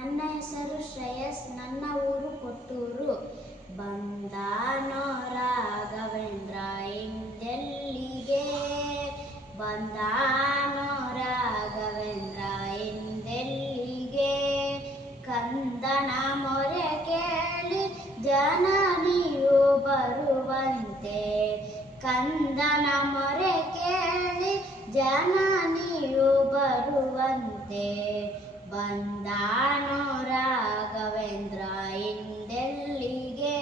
ನನ್ನ ಹೆಸರು ಶ್ರೇಯಸ್, ನನ್ನ ಊರು ಕೊಟ್ಟೂರು ಬಂದಾನೋ ರಾಘವೇಂದ್ರ ಇಂದೆಲ್ಲಿಗೆ ಬಂದಾನೋ ರಾಘವೇಂದ್ರ ಎಂದೆಲ್ಲಿಗೆ ಕಂದನ ಮೊರೆ ಕೇಳಿ ಜನನಿಯು ಬರುವಂತೆ. ಕಂದನ ಮೊರೆ ಕೇಳಿ ಜನನಿಯು ಬರುವಂತೆ. ಬಂದಾನೋ ರಾಘವೇಂದ್ರ ಇಂದೆಲ್ಲಿಗೆ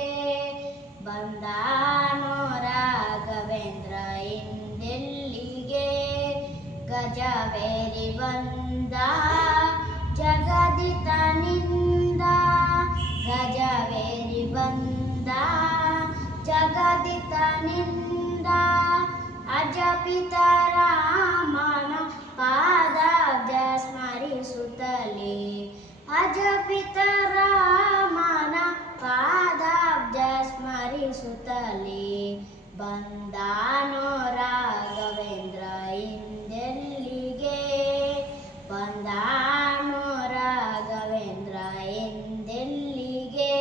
ಬಂದಾನೋ ರಾಘವೇಂದ್ರ ಇಂದೆಲ್ಲಿಗೆ ಗಜವೇರಿ ಬಂದ ಜಗದಿತನಿಂದ ಗಜವೇರಿ ಬಂದ ಜಗದಿತನಿಂದ ಅಜಪಿತ ಅಜಪಿತ ರಾಮನ ಪಾದಾಬ್ಜ ಸ್ಮರಿಸುತ್ತಲೇ ಬಂದಾನೋ ರಾಘವೇಂದ್ರ ಎಂದೆಲ್ಲಿಗೆ? ಬಂದಾನೋ ರಾಘವೇಂದ್ರ ಎಂದೆಲ್ಲಿಗೆ?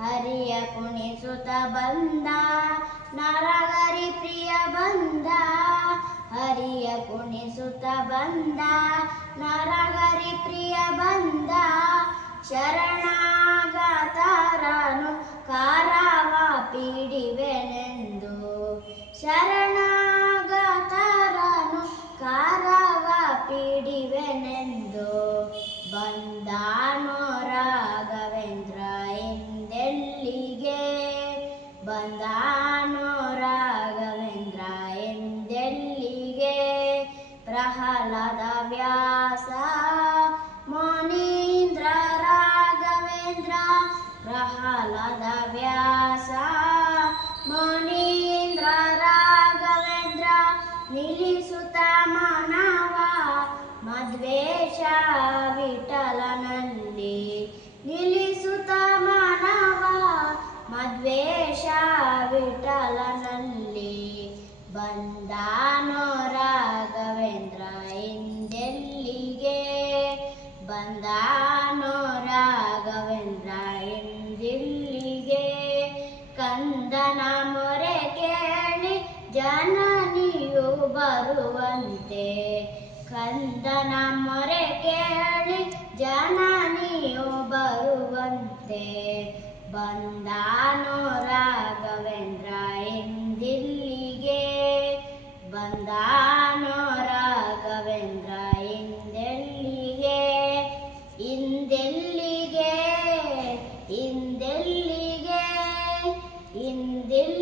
ಹರಿಯ ಕುಣಿಸುತ್ತ ಬಂದ ನರಗರಿ ಪ್ರಿಯ ಬಂದ ಹರಿಯ ಕುಣಿಸುತ್ತ ಬಂದ ನರಹರಿ ಪ್ರಿಯ ಬಂದ ಶರಣಾಗತರನು వ్యాస మునీంద్ర రాఘవేంద్ర ప్రహ్లాద వ్యాస మునీంద్ర రాఘవేంద్ర నిలిసుత మనవ మద్వేష విఠలనండి ಬಂದಾನೋ ರಾಘವೇಂದ್ರ ಎಂದಿಲ್ಲಿಗೆ? ಕಂದನ ಮೊರೆ ಕೇಳಿ ಜನನಿಯು ಬರುವಂತೆ. ಕಂದನ ಮೊರೆ ಕೇಳಿ ಜನನಿಯು ಬರುವಂತೆ. ಬಂದಾನೋ ರಾಘವೇಂದ್ರ del